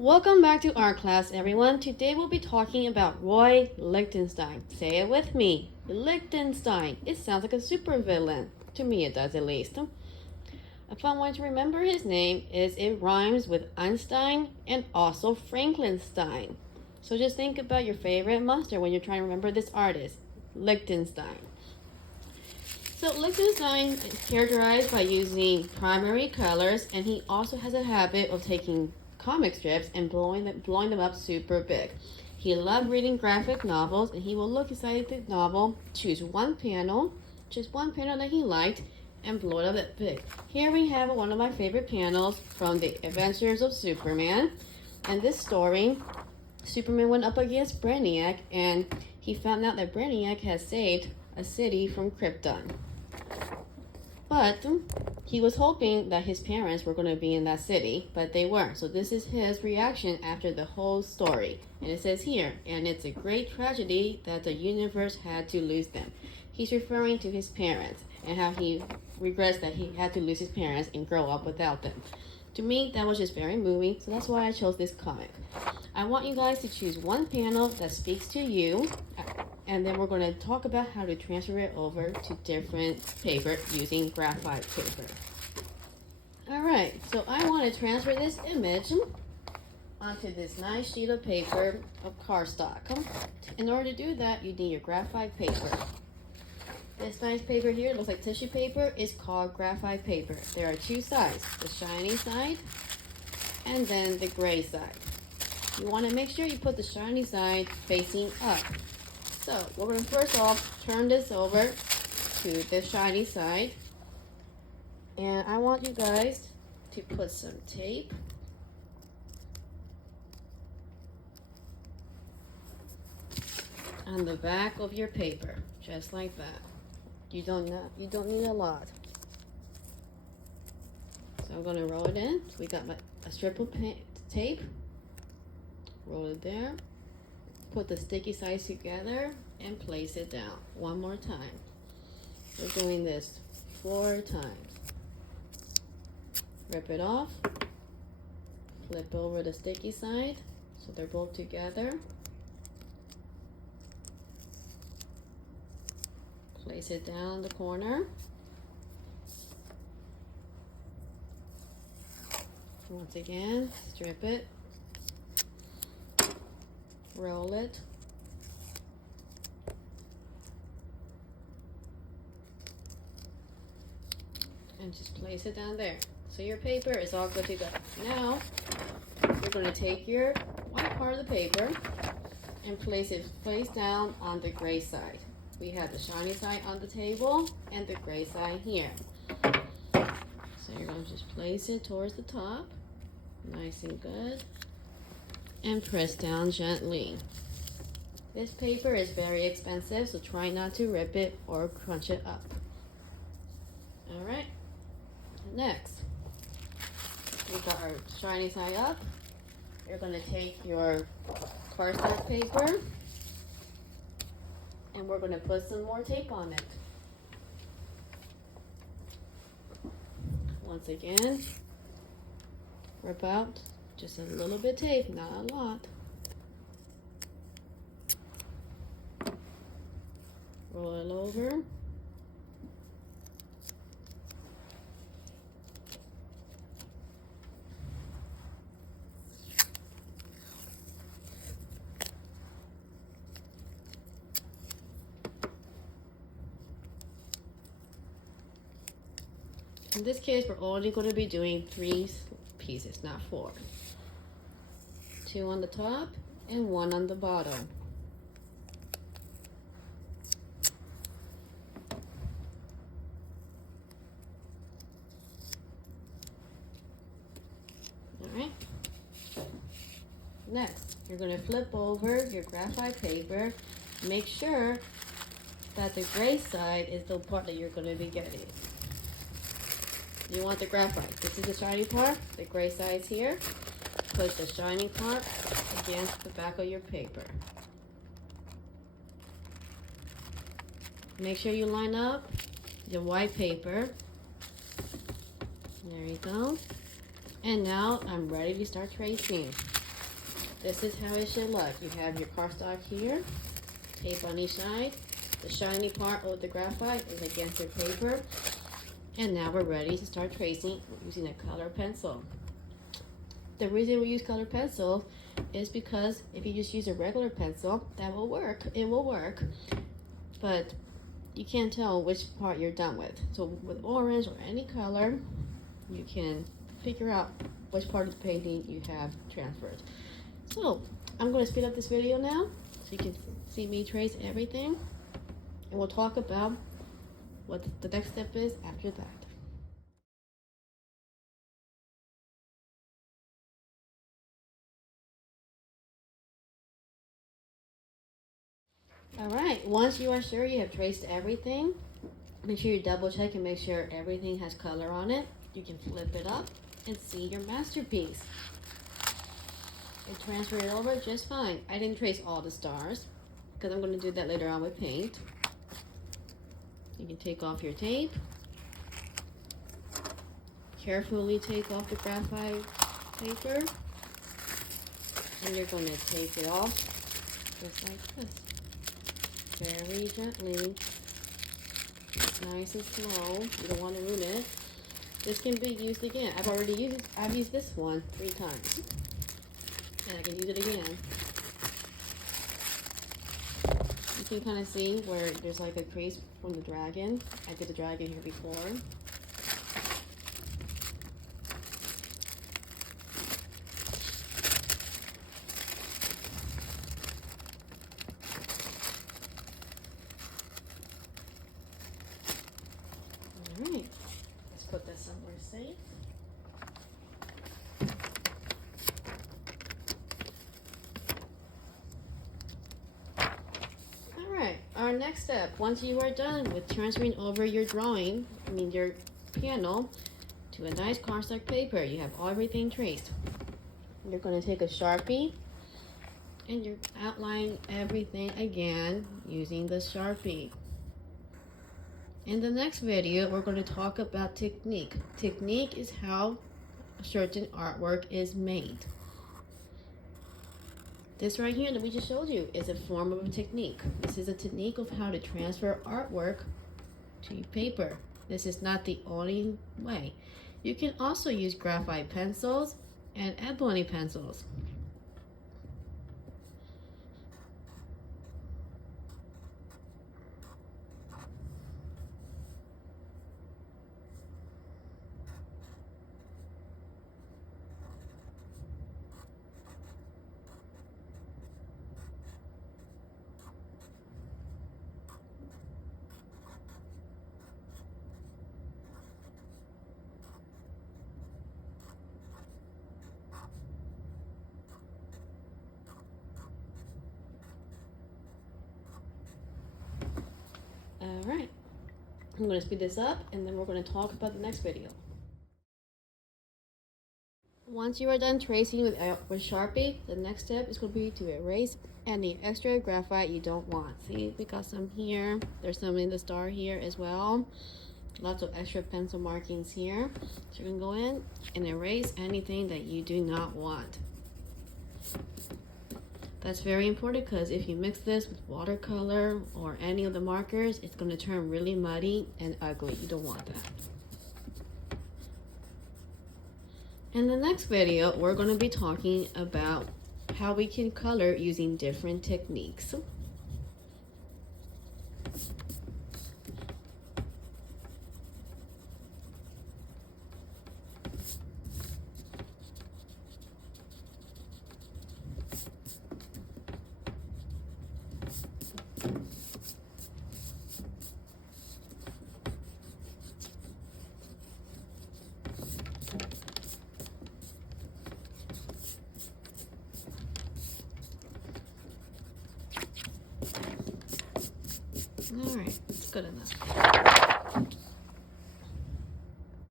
Welcome back to art class, everyone. Today we'll be talking about Roy Lichtenstein. Say it with me. Lichtenstein. It sounds like a supervillain. To me it does, at least. A fun way to remember his name is it rhymes with Einstein and also Frankenstein. So just think about your favorite monster when you're trying to remember this artist, Lichtenstein. So Lichtenstein is characterized by using primary colors, and he also has a habit of taking comic strips and blowing them up super big. He loved reading graphic novels, and he will look inside the novel, choose just one panel that he liked, and blow it up that big. Here we have one of my favorite panels from the Adventures of Superman. And this story, Superman went up against Brainiac, and he found out that Brainiac has saved a city from Krypton. But he was hoping that his parents were going to be in that city, but they weren't. So this is his reaction after the whole story. And it says here, and it's a great tragedy that the universe had to lose them. He's referring to his parents and how he regrets that he had to lose his parents and grow up without them. To me, that was just very moving, so that's why I chose this comic. I want you guys to choose one panel that speaks to you, and then we're going to talk about how to transfer it over to different paper using graphite paper. Alright, so I want to transfer this image onto this nice sheet of paper of cardstock. In order to do that, you need your graphite paper. This nice paper here, looks like tissue paper, is called graphite paper. There are two sides, the shiny side and then the gray side. You want to make sure you put the shiny side facing up. So we're going to first off turn this over to the shiny side. And I want you guys to put some tape on the back of your paper, just like that. You don't need a lot. So I'm gonna roll it in. So we got a strip of tape. Roll it there. Put the sticky sides together and place it down one more time. We're doing this 4 times. Rip it off. Flip over the sticky side so they're both together. Place it down the corner. Once again, strip it. Roll it. And just place it down there. So your paper is all good to go. Now, you're going to take your white part of the paper and place it face down on the gray side. We have the shiny side on the table and the gray side here. So you're going to just place it towards the top, nice and good, and press down gently. This paper is very expensive, so try not to rip it or crunch it up. Alright, next, we got our shiny side up. You're going to take your cardstock paper, and we're going to put some more tape on it. Once again, rip out just a little bit of tape, not a lot. Roll it over. In this case, we're only going to be doing 3 pieces, not 4. 2 on the top and 1 on the bottom. Alright. Next, you're going to flip over your graphite paper. Make sure that the gray side is the part that you're going to be getting. You want the graphite. This is the shiny part. The gray side's here. Put the shiny part against the back of your paper. Make sure you line up your white paper. There you go. And now I'm ready to start tracing. This is how it should look. You have your cardstock here, tape on each side. The shiny part of the graphite is against the paper. And now we're ready to start tracing using a color pencil. The reason we use color pencils is because if you just use a regular pencil, that will work. It will work, but you can't tell which part you're done with. So with orange or any color, you can figure out which part of the painting you have transferred. So I'm going to speed up this video now so you can see me trace everything, and we'll talk about what the next step is after that. Alright, once you are sure you have traced everything, make sure you double check and make sure everything has color on it. You can flip it up and see your masterpiece. And transfer it over just fine. I didn't trace all the stars because I'm going to do that later on with paint. You can take off your tape. Carefully take off the graphite paper. And you're going to take it off just like this. Very gently. Nice and slow. You don't want to ruin it. This can be used again. I've used this one 3 times. And I can use it again. You can kind of see where there's like a crease from the dragon. I did the dragon here before. Alright, let's put this somewhere safe. Alright, our next step, once you are done with transferring over your drawing, your piano, to a nice cardstock paper, you have everything traced. You're going to take a Sharpie and you're outlining everything again using the Sharpie. In the next video, we're going to talk about technique. Technique is how a certain artwork is made. This right here that we just showed you is a form of a technique. This is a technique of how to transfer artwork to paper. This is not the only way. You can also use graphite pencils and ebony pencils. Alright, I'm going to speed this up and then we're going to talk about the next video. Once you are done tracing with Sharpie, the next step is going to be to erase any extra graphite you don't want. See, we got some here. There's some in the star here as well. Lots of extra pencil markings here. So you're going to go in and erase anything that you do not want. That's very important because if you mix this with watercolor or any of the markers, it's going to turn really muddy and ugly. You don't want that. In the next video, we're going to be talking about how we can color using different techniques. All right, it's good enough.